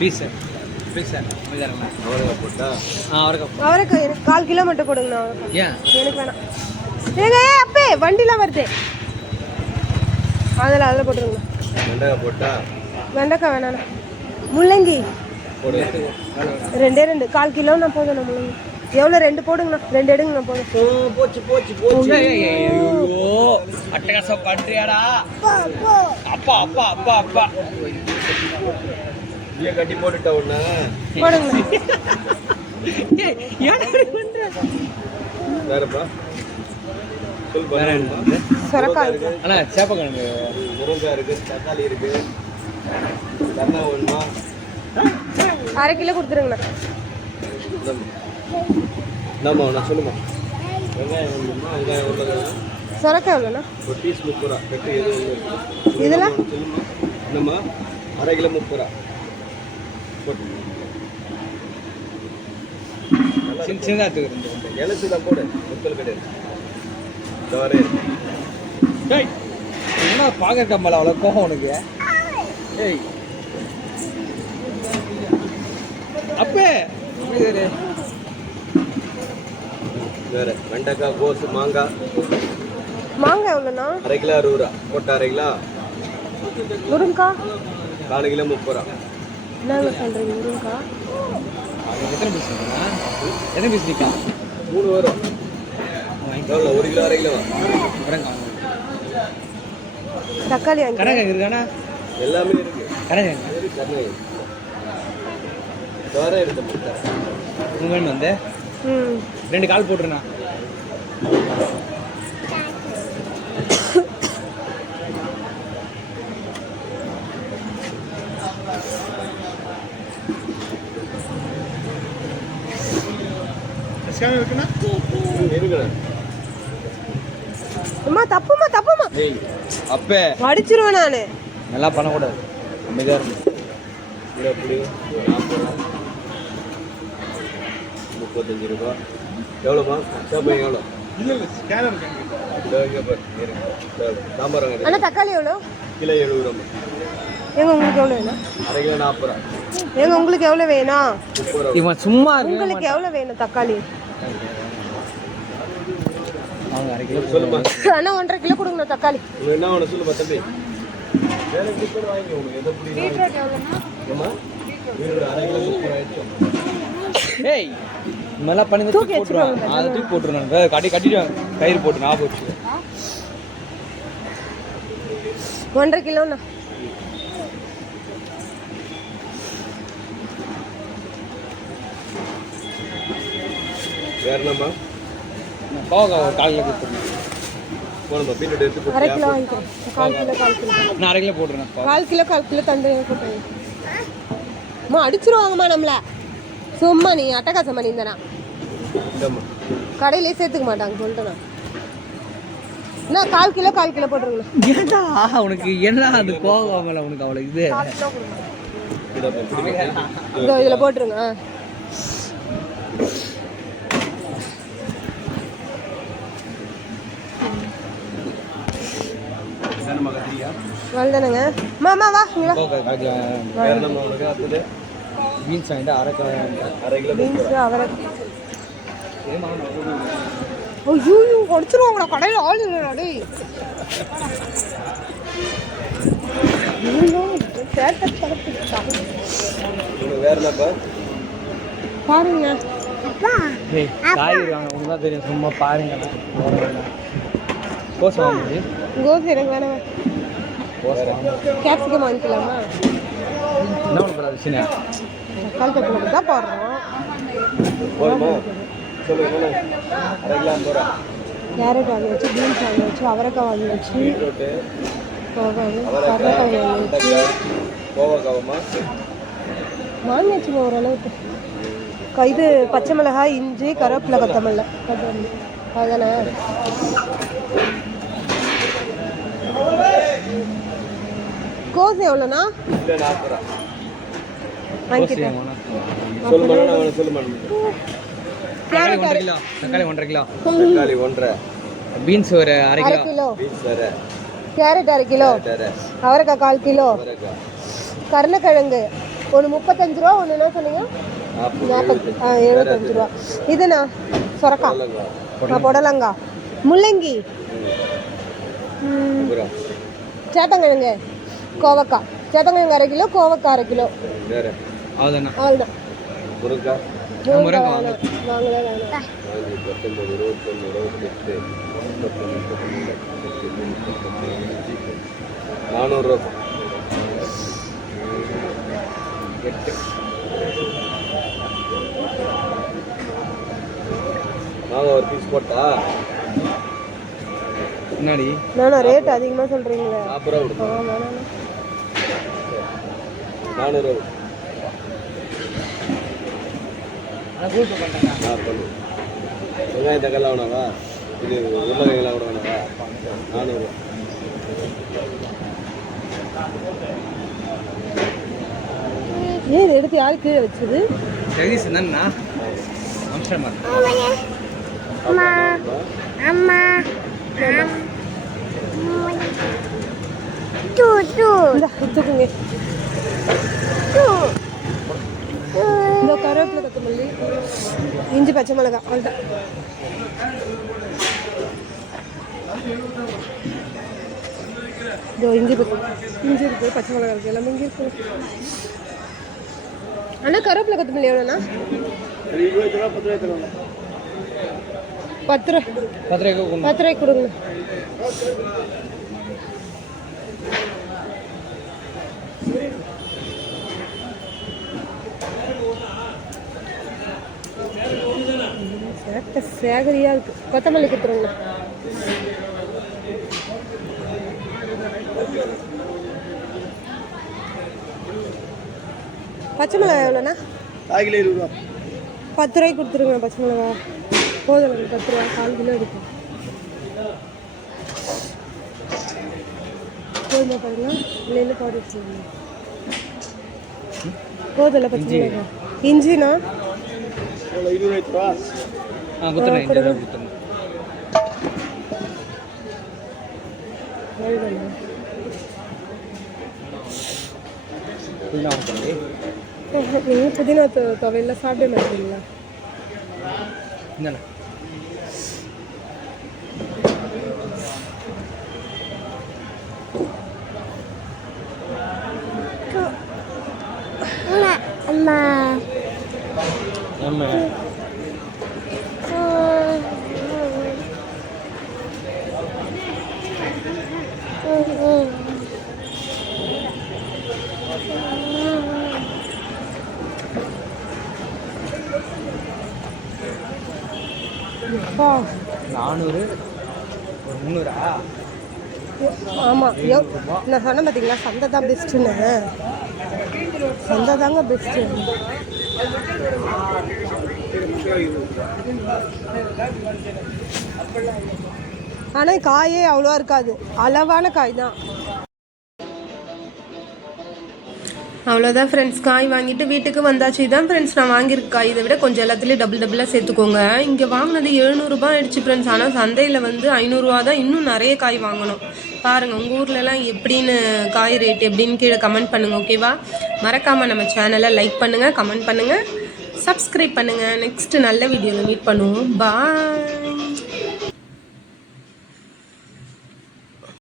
Piece sir piece sir அவரைக்காய் போட்டா? ஆ அவருக்கு அவரைக்காய் எனக்கு கால் கிலோ மட்டும் ஏன் எனக்கு வேணாம். ஏங்க ஏ அப்பே வண்டிலாம் வருது. அதில் அதில் போட்டுருங்க. வெண்டைக்காய் போட்டா? வெண்டைக்காய் வேணாண்ணா முள்ளங்கி. ரெண்டே ரெண்டு. கால் கிலோ நான் போதும் முள்ளங்கி. எவ்வளோ? ரெண்டு போடுங்கண்ணா. ரெண்டு எடுங்கண்ணா போதும். போச்சு போச்சு போச்சு. ஐயோ. அட்டகாசம் பண்றியாடா. அப்பா அப்பா அப்பா அப்பா. இங்கே கட்டி போட்டுட்ட உடனே? வேறப்பா. சொரக்காய் இருக்கு. அண்ணா சேப்பக்கிழங்கு. முருங்காய் இருக்கு. தக்காளி இருக்கு. தண்ணா வேணுமா அரை கிலோ கொடுத்துருங்கண்ணா இந்தாம்மா நான் சொல்லுமா வெங்காயம் வேணுமா? வெங்காயம் உருளைக்கிழங்கு சொரக்காய் எவ்வளோண்ணா? ஒரு பீஸ் முப்பது ரூபா. கட்டு எது எது இதெல்லாம்? சொல்லுமா என்னம்மா? அரை கிலோ முப்பது ரூபா. சின்ன சின்னதா எடுத்துக்கிறேன் இலச்சு தான் போடு. முத்தல் கிடையாது. டேய் என்ன பார்க்க கம்மல? அவ்வளோ கோவம் உனக்கு? ஏய். அப்பே. வேற. வெண்டைக்காய் கோசு மாங்காய். மாங்காய் எவ்வளோண்ணா? அரை கிலோ அறுபது ரூபா. போட்டு அரை கிலோ. முருங்கக்காய் காலு கிலோ முப்பது ரூபா. அது எத்தனை பீஸ் எத்தனை பீஸ் நிற்கா மூணு வரும். ஒரு கிலோ அரை கிலோ தக்காளி கனகங்க இருக்கானா எல்லாமே இருக்கு. கண்ணு வேற முட்டை. உங்க வந்து? ம். ரெண்டு கால் போட்டுருண்ணா. இருக்குண்ணே அம்மா தப்புமா தப்புமா ஏய் அப்பே அடிச்சிருவேன் நான் நல்லா பண்ணக்கூடாது அமைதியாக இருக்கும் முப்பத்தஞ்சு ரூபா எவ்வளோமா எவ்வளோ பாரு இருக்கு அண்ணா தக்காளி எவ்வளோ கிலோ எழுபது ரூபா ஏங்க உங்களுக்கு எவ்வளோ வேணும் அரை கிலோ நாற்பது ரூபா ஏங்க உங்களுக்கு எவ்வளோ வேணும் சும்மா இருக்கு உங்களுக்கு எவ்வளோ வேணும் தக்காளி அவங்க அரை கிலோ சொல்லுமா. அண்ணா ஒன்றரை கிலோ கொடுங்கண்ணா தக்காளி. என்ன வேணும் சொல்லுமா தம்பி? ஏய் நல்லா பண்ணி தூக்கி போட்டுருவாங்க. அதை தூக்கி போட்டுருவாங்க வேற கட்டி கட்டிடுவாங்க கயிறு போட்டு ஞாபகம் வச்சு ஒன்றரை கிலோண்ணா. வேற என்னம்மா? கோவக்காய் ஒரு கால் கிலோ கொடுத்துருங்க. போனம்மா பீட்ரூட் எடுத்து அரை கிலோ வாங்கிக்கிறேன். கால் கிலோ கால் கிலோ. நான் அரை கிலோ போட்டுருங்க கால் கிலோ கால் கிலோ தண்டு போட்டுருங்க அம்மா அடிச்சிருவாங்கம்மா நம்மள. சும்மா நீ அட்டகாசம் பண்ணியிருந்தனா கடையிலே சேர்த்துக்க மாட்டாங்க சொல்லிட்டு நான். என்ன கால் கிலோ கால் கிலோ போட்டுருங்கண்ணா ஏன்டா உனக்கு என்ன அது கோவம் உனக்கு அவ்வளோ இதோ? இதில் போட்டுருங்க ஆ. என்னம்மா கத்திரிக்கா அவ்வளோதானங்க மாமா வா இங்க வா கோவக்காய் கால் கிலோ வேற அடுத்தது பீன்ஸ் வாங்கிட்டு அரை அரை கிலோ பீன்ஸ் அவரை ஐயோ அடிச்சிருவாங்களா கடையில் ஆள் இல்லைடா டேய். பாருங்க. காய்கறி வாங்க உங்களுக்கு தான் தெரியும். சும்மா பாருங்க கோஸ் வாங்குது கோஸ் எனக்கு வேணாம். கேப்சிகம் வாங்கிக்கலாமா? என்ன விஷயம் தக்காளி தொட்டில் தான் போடுறோம். கேரட் வாங்கி வச்சு பீன்ஸ் வாங்கி வச்சு அவரைக்காய் வாங்கி வச்சு அவரைக்காய் வாங்கி வச்சு. வாங்கி வச்சுக்கோ ஓரளவுக்கு. இது பச்சை மிளகாய் இஞ்சி கருவேப்பிலை கொத்தமல்லி. கொத்தமல்லி அதுதானே கோஸ் எவ்வளோண்ணா? வாங்கிக்கிட்டேன் தக்காளி ஒன்றரை கிலோ தக்காளி ஒன்றரை கிலோ. தக்காளி ஒன்றரை. பீன்ஸ் ஒரு அரை அரை கிலோ. கிலோ. பீன்ஸ் வேற. கேரட் அரை கிலோ. அவரைக்காய் கால் கிலோ. கருணக்கிழங்கு. ஒன்று முப்பத்தஞ்சு ரூபா ஒன்று என்ன சொன்னீங்க நாற்பத்தி ஆ எழுபத்தஞ்சு ரூபா. இதுண்ணா சொரக்கா புடலங்கா. முள்ளங்கி. ம், சேப்பங்கிழங்கு கோவக்காய் சேப்பங்கிழங்கு அரை கிலோ கோவக்காய் அரை கிலோ வேற அவ்வளோதாண்ணா அவ்வளோதான் முருங்கா முருங்கை வேணாம் வாங்கவே வேணாம் நாலு பத்தொன்பது இருபத்தொன்று இருபத்தெட்டு முப்பத்தொன்று முப்பத்தொன்று முப்பத்தெட்டு முப்பத்தொன்று நானூறுரூவா எட்டு நாங்கள் ஒரு பீஸ் போட்டா முன்னாடி நானா ரேட் அதிகமாக சொல்கிறீங்களே நாற்பது ரூபா கொடுக்கும் ஆ வேணாம் நானூறுரூவா நான் கூட்டு பண்ணுறேன் ஆ பண்ணு வெங்காயம் தக்காளிலாம் வேணாவா? இது உருளைக்கிழங்குலாம் கூட வேணாவா? நானூறுரூவா ஏன் இதை எடுத்து யாரு கீழே வச்சது? ஜெகதீஷ் தானண்ணா அம்சமா? இந்த தூக்குங்க. இந்த கருவேப்பிலை கொத்தமல்லி இஞ்சி பச்சை மிளகாய் அவ்வளோதான் இதோ இஞ்சி இஞ்சி இருக்குது பச்சை மிளகாய் இருக்குது எல்லாமே இங்கே இருக்குது அண்ணா கருவேப்பிலை கொத்தமல்லி எவ்வளோண்ணா? பத்து ரூபா. பத்து ரூபாய்க்கு கொடுங்க. சேட்டை சேகரியா இருக்கு. கொத்தமல்லி கொடுத்துருங்க. பச்சை மிளகாய் எவ்வளோண்ணா? இருபது ரூபா. பத்து ரூபாய்க்கு கொடுத்துருங்க பச்சை மிளகா போதும் எனக்கு பத்து ரூபா கால் கிலோ இருக்கும் போதுமா பாருங்க. இல்லை பாடு வச்சுருங்க போதில்ல பச்சை மிளகா இஞ்சினா ஆ குத்துறேன் இந்த தடவை குத்துறேன் நீங்கள் புதினா தொ- துவையெல்லாம் சாப்பிட மாட்டீங்களா? என்னண்ணா நம்ம அப்பா நானூறு ஒரு முந்நூறா? ஆமாம் யோ நான் சொன்னேன் பார்த்தீங்களா சந்தை தான் பெஸ்ட்டுன்னு சந்தை தாங்க பெஸ்ட்டு ஆனால் காயே அவ்வளோவா இருக்காது. அளவான காய் தான். அவ்வளோதான் ஃப்ரெண்ட்ஸ் காய் வாங்கிட்டு வீட்டுக்கு வந்தாச்சு. இதான் ஃப்ரெண்ட்ஸ் நான் வாங்கியிருக்க காய். இதை விட கொஞ்சம் எல்லாத்துலேயும் டபுள் டபுளாக சேர்த்துக்கோங்க. இங்கே வாங்கினது எழுநூறுபா ஆயிடுச்சு ஃப்ரெண்ட்ஸ் ஆனால் சந்தையில் வந்து ஐநூறுரூவா தான் இன்னும் நிறைய காய் வாங்கணும். பாருங்கள் உங்கள் ஊர்லலாம் எப்படின்னு காய் ரேட் எப்படின்னு கீழே கமெண்ட் பண்ணுங்கள் ஓகேவா மறக்காமல் நம்ம சேனலை லைக் பண்ணுங்கள் கமெண்ட் பண்ணுங்கள் சப்ஸ்கிரைப் பண்ணுங்கள் நெக்ஸ்ட்டு நல்ல வீடியோவில் மீட் பண்ணுவோம். பாய்